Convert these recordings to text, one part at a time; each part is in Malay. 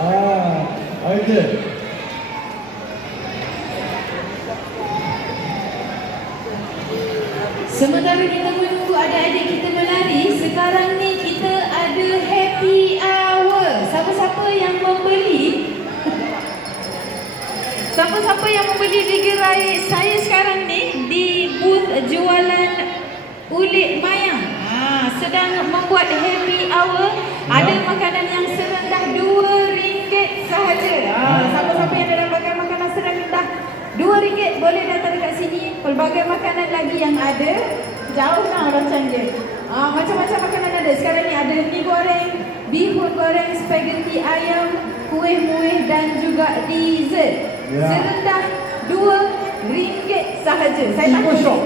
Okey. Sementara kita menunggu adik-adik kita menari, sekarang ni kita ada happy hour. Siapa-siapa yang membeli siapa-siapa yang membeli di gerai saya sekarang ni di booth jualan ulit mayang, sedang membuat happy hour. Ada makanan yang serendah RM2 sahaja. Siapa-siapa yang ada dapatkan makanan serendah RM2 boleh datang dekat sini. Pelbagai makanan lagi yang ada. Jauh lah macam dia. Macam-macam makanan ada. Sekarang ni ada mi goreng, bihun goreng, spaghetti ayam, kuih muih dan juga dessert. Serendah RM2 sahaja. Saya Eco Shop.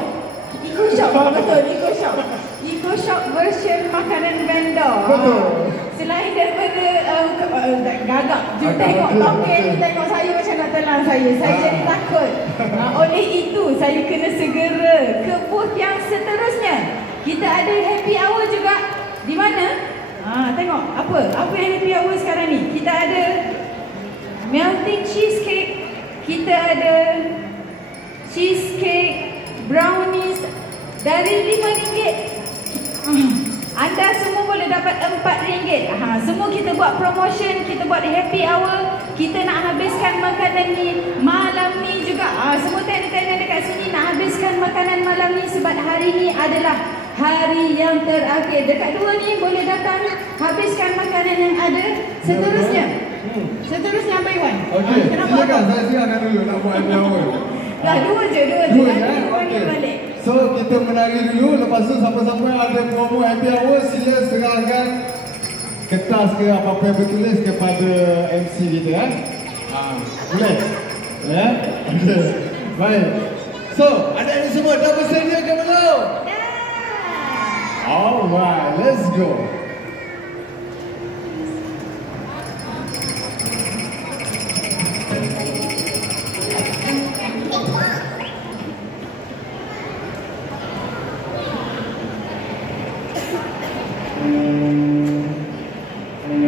Eco Shop, betul, Eco Shop. Eco Shop version makanan vendor. Betul. Selain daripada gagak, tengok token ni, tengok saya macam nak telan saya. Saya jadi takut. Oleh itu, saya kena segera ke booth yang seterusnya. Kita ada happy hour juga. Di mana? Tengok, apa yang happy hour sekarang ni? Kita ada melting cheesecake. Kita ada cheesecake, brownies dari RM5. Anda semua boleh dapat RM4. Semua kita buat promotion, kita buat happy hour. Kita nak habiskan makanan ni malam ni juga. Semua tenant-tenant dekat sini nak habiskan makanan malam ni sebab hari ni adalah hari yang terakhir. Dekat dua ni boleh datang habiskan makanan yang ada. Seterusnya Abang Iwan. Okey, silakan. Saya silakan dulu nak buat happy hour. Dua je. Okay. Balik. So kita menari dulu. Lepas tu siapa-siapa yang ada promo happy hour, sila serahkan kertas ke apa-apa yang bertulis kepada MC kita. Boleh? Ya? Baik. So, adik-adik semua dah bersedia ke belum? Alright, let's go.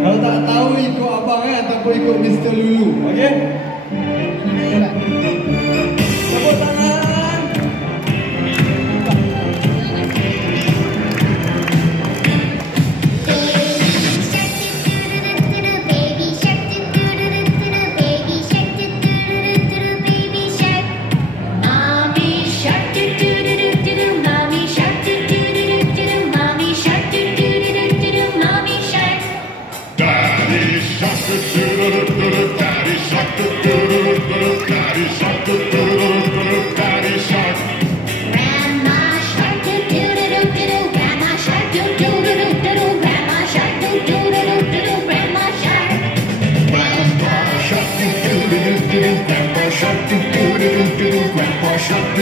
Kalau tak tahu ikut abang ataupun ikut Mr. Lulu, okey? Tepuk tangan. Grandpa shark,